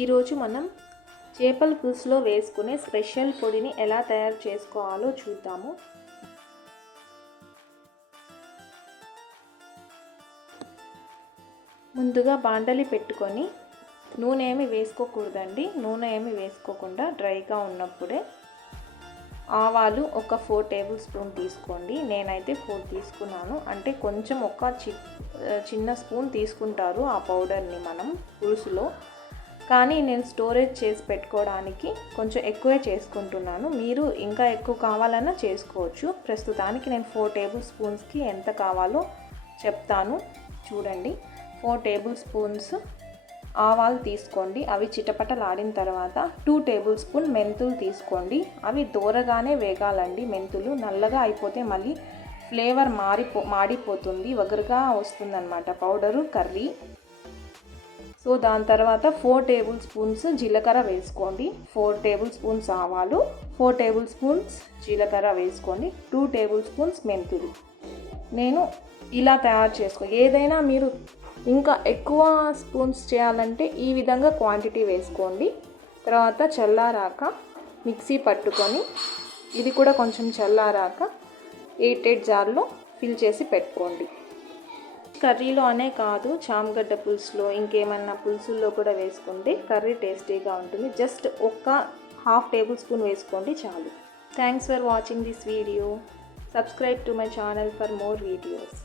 ఈరోజు మనం చేపల పులుసులో వేసుకునే స్పెషల్ పొడిని ఎలా తయారు చేసుకోవాలో చూద్దాము. ముందుగా బాండలి పెట్టుకొని నూనె ఏమి వేసుకోకూడదండి. నూనె ఏమి వేసుకోకుండా డ్రైగా ఉన్నప్పుడే ఆవాలు ఒక 4 టేబుల్ స్పూన్ తీసుకోండి. నేనైతే 4 తీసుకున్నాను. అంటే కొంచెం ఒక చిన్న స్పూన్ తీసుకుంటారు ఆ పౌడర్ని మనం పులుసులో. కానీ నేను స్టోరేజ్ చేసి పెట్టుకోవడానికి కొంచెం ఎక్కువే చేసుకుంటున్నాను. మీరు ఇంకా ఎక్కువ కావాలన్నా చేసుకోవచ్చు. ప్రస్తుతానికి నేను 4 టేబుల్ స్పూన్స్కి ఎంత కావాలో చెప్తాను చూడండి. 4 టేబుల్ స్పూన్స్ ఆవాలు తీసుకోండి. అవి చిటపటలాడిన తర్వాత 2 టేబుల్ స్పూన్ మెంతులు తీసుకోండి. అవి దూరగానే వేగాలండి. మెంతులు నల్లగా అయిపోతే మళ్ళీ ఫ్లేవర్ మాడిపోతుంది, వగరుగా వస్తుందన్నమాట పౌడరు కర్రీ. సో దాని తర్వాత 4 టేబుల్ స్పూన్స్ జీలకర్ర వేసుకోండి. 4 టేబుల్ స్పూన్స్ ఆవాలు, 4 టేబుల్ స్పూన్స్ జీలకర్ర వేసుకోండి. 2 టేబుల్ స్పూన్స్ మెంతులు. నేను ఇలా తయారు ఏదైనా మీరు ఇంకా ఎక్కువ స్పూన్స్ చేయాలంటే ఈ విధంగా క్వాంటిటీ వేసుకోండి. తర్వాత చల్లారాక మిక్సీ పట్టుకొని ఇది కూడా కొంచెం చల్లారాక 8 జార్లో ఫిల్ చేసి పెట్టుకోండి. కర్రీలో అనే కాదు, చామగడ్డ పులుసులో ఇంకేమన్నా పులుసుల్లో కూడా వేసుకుంటే కర్రీ టేస్టీగా ఉంటుంది. జస్ట్ ఒక 1/2 టేబుల్ స్పూన్ వేసుకోండి చాలు. Thanks for watching this video. Subscribe to my channel for more videos.